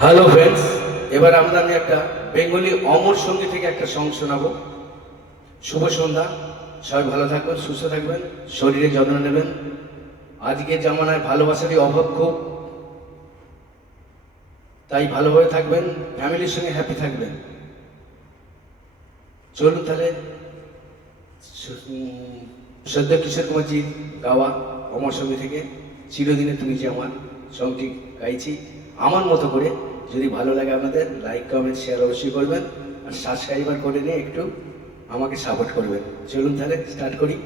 Hello friends, এবার আমি একটা বেঙ্গলি অমর সঙ্গীত থেকে একটা সং শোনাবো। শুভ সন্ধ্যা, সবাই ভালো থাকবেন, সুস্থ থাকবেন, শরীরে যত্ন নেবেন। আজকের জামানায় ভালোবাসারই অভাব খুব, তাই ভালোভাবে থাকবেন, ফ্যামিলির সঙ্গে হ্যাপি থাকবেন। চলুন তাহলে সদ্য কিশোর কুমারজির গাওয়া অমর সঙ্গীত থেকে চিরদিনে তুমি যে আমার সংটি গাইছি আমার মতো করে। যদি ভালো লাগে আপনাদের, লাইক কমেন্ট শেয়ার অবশ্যই করবেন, আর সাবস্ক্রাইবার করে নিয়ে একটু আমাকে সাপোর্ট করবেন। চলুন তাহলে স্টার্ট করি।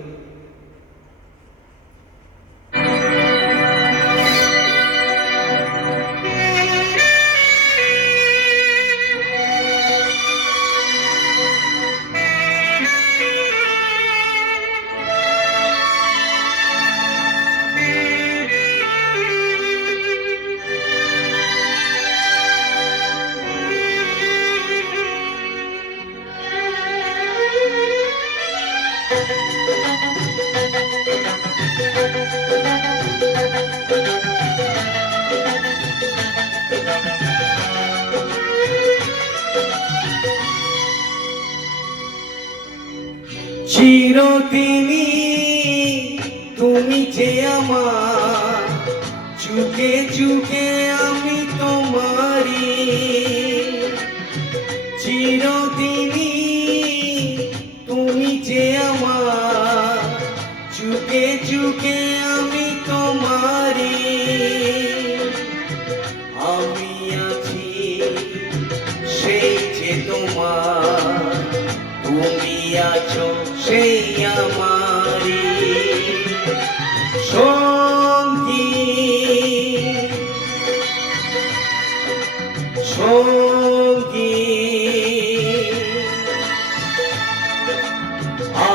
চিরদিনই তুমি যে আমার, চুকে চুকে আমি তোমারি। চিরদিনই তুমি যে আমার, চুকে চুকে আমি তোমারি। আমি আছি সেই যে তোমার, তুমি আছো সেই আমারি সঙ্গী। সঙ্গী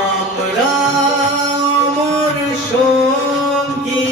আমরা আমার সঙ্গী।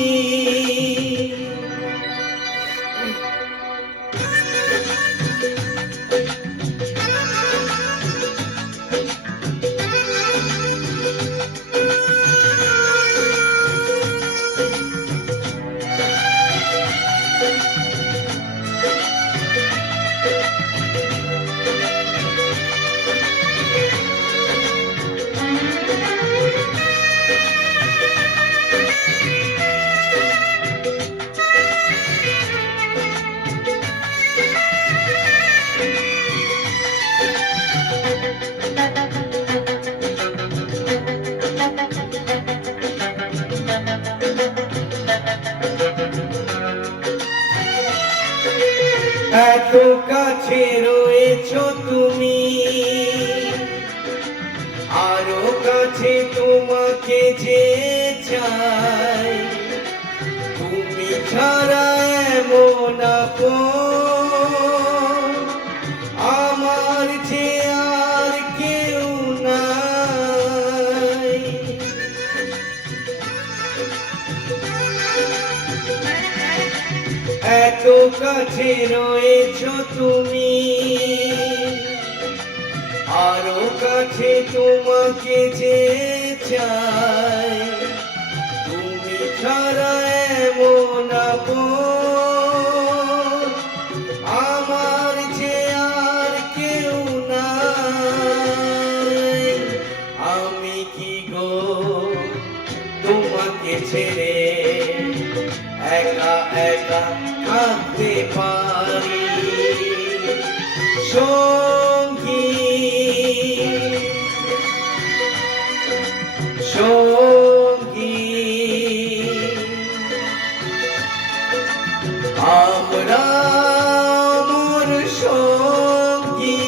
এত কাছে রয়েছো তুমি, আরো কাছে তোমাকে যে চাই। তুমি ছাড়া এমন আপন আমার যে আর কেউ নাই। এত কাছে রয়েছো তুমি, আরো কাছে তোমাকে যে চাই। তুমি ছাড়া এমন আপন আমার যে আর কেউ নাই। আমি কি গো তোমাকে ছেড়ে একা একা থাকতে পারি সঙ্গী। সঙ্গী আমরা আমার সঙ্গী।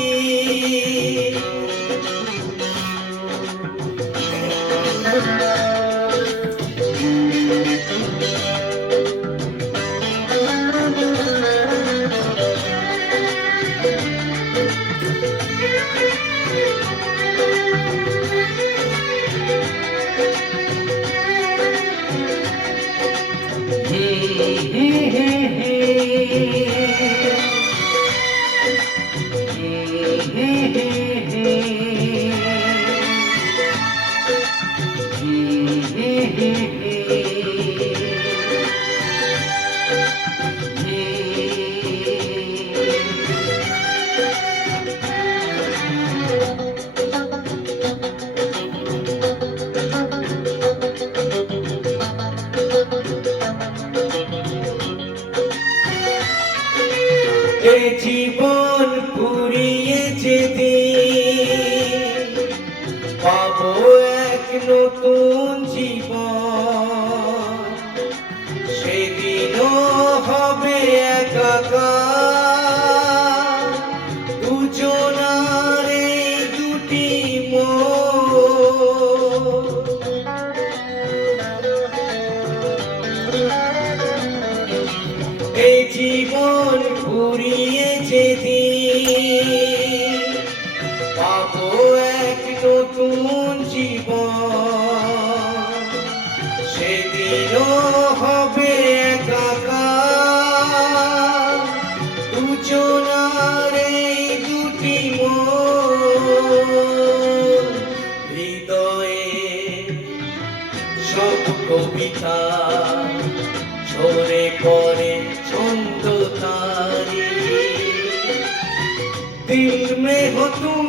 এই জীবন ফুরিয়ে যেদিন পাবো এক নতুন জীবন, সেদিনও হবে একাকার দুজনার এই দুটি মন। এই জীবন ফুরিয়ে যেদিন পাবো এক নতুন জীবন, সেদিনও হবে একাকার দুজনার এই দুটি মন। হৃদয়ে সব কবিতা ঝরে পড়ে ছন্দ তারি, दिल में हो तुम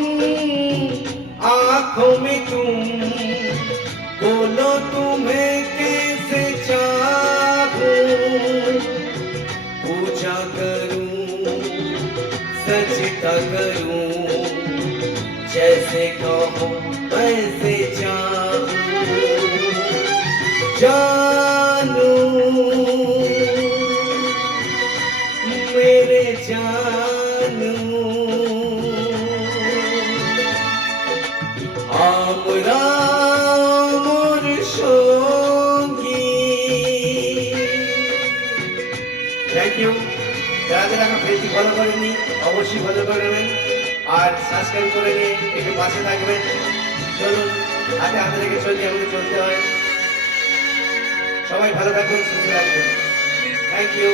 आँखों में तुम, बोलो तुम्हें कैसे चाहूं, पूजा करूं सजदा करूं, जैसे कहो वैसे चाहूं, जानू मेरे जानू আমরা মোর সঙ্গী। Thank you. যারা যারা আমার পেজটি ফলো করেননি অবশ্যই ফলো করে নেবেন আর সাবস্ক্রাইব করে নিয়ে একটু পাশে থাকবেন। চলুন হাতে হাতে রেখে চলতে আমাদের চলতে হয়। সবাই ভালো থাকবেন, সুস্থ থাকবেন। Thank you.